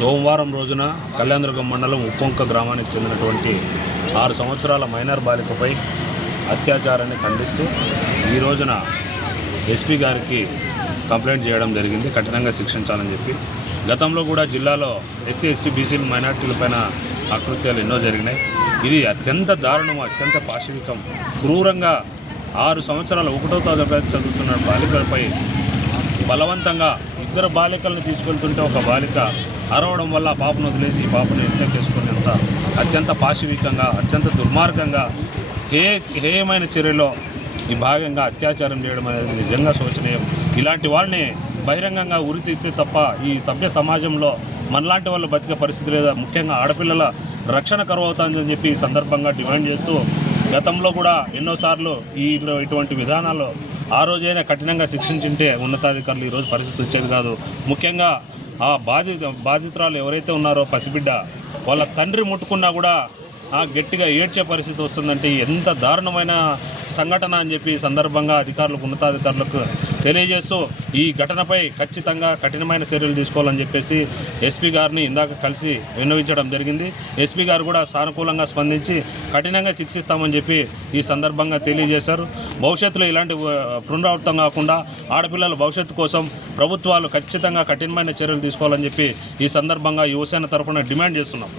సోమవారం రోజున కళ్యాణదుర్గం మండలం ఉప్పొంక గ్రామానికి చెందినటువంటి 6 సంవత్సరాల మైనర్ బాలికపై అత్యాచారాన్ని ఖండిస్తూ ఈ రోజున ఎస్పీ గారికి కంప్లైంట్ చేయడం జరిగింది. కఠినంగా శిక్షించాలని చెప్పి గతంలో కూడా జిల్లాలో ఎస్సీ ఎస్టీ బీసీ మైనార్టీలపైన అకృత్యాలు ఎన్నో జరిగినాయి. ఇది అత్యంత దారుణం, అత్యంత పాశవికం, క్రూరంగా 6 సంవత్సరాల 1వ తరగతి చదువుతున్న బాలికలపై బలవంతంగా 2 బాలికలను తీసుకెళ్తుంటే ఒక బాలిక అరవడం వల్ల పాపను వదిలేసి ఈ పాపను ఇంట్లోకి వేసుకునేంత అత్యంత పాశవికంగా, అత్యంత దుర్మార్గంగా, హేయమైన చర్యలో ఈ భాగంగా అత్యాచారం చేయడం అనేది నిజంగా శోచనీయం. ఇలాంటి వారిని బహిరంగంగా ఉరి తీస్తే తప్ప ఈ సభ్య సమాజంలో మనలాంటి వాళ్ళు బతికే పరిస్థితి లేదా. ముఖ్యంగా ఆడపిల్లల రక్షణ కరువు అవుతుందని చెప్పి ఈ సందర్భంగా డిమాండ్ చేస్తూ గతంలో కూడా ఎన్నోసార్లు ఇటువంటి విధానాలు ఆ రోజైనా కఠినంగా శిక్షించుంటే ఉన్నతాధికారులు ఈరోజు పరిస్థితి వచ్చేది కాదు. ముఖ్యంగా ఆ బాధితురాలు ఎవరైతే ఉన్నారో పసిబిడ్డ, వాళ్ళ తండ్రి ముట్టుకున్నా కూడా గట్టిగా ఏడ్చే పరిస్థితి వస్తుందంటే ఎంత దారుణమైన సంఘటన అని చెప్పి ఈ సందర్భంగా అధికారులకు, ఉన్నతాధికారులకు తెలియజేస్తూ ఈ ఘటనపై ఖచ్చితంగా కఠినమైన చర్యలు తీసుకోవాలని చెప్పేసి ఎస్పీ గారిని ఇందాక కలిసి విన్నవించడం జరిగింది. ఎస్పీ గారు కూడా సానుకూలంగా స్పందించి కఠినంగా శిక్షిస్తామని చెప్పి ఈ సందర్భంగా తెలియజేశారు. భవిష్యత్తులో ఇలాంటి పునరావృతం కాకుండా ఆడపిల్లల భవిష్యత్తు కోసం ప్రభుత్వాలు ఖచ్చితంగా కఠినమైన చర్యలు తీసుకోవాలని చెప్పి ఈ సందర్భంగా యువసేన తరఫున డిమాండ్ చేస్తున్నాం.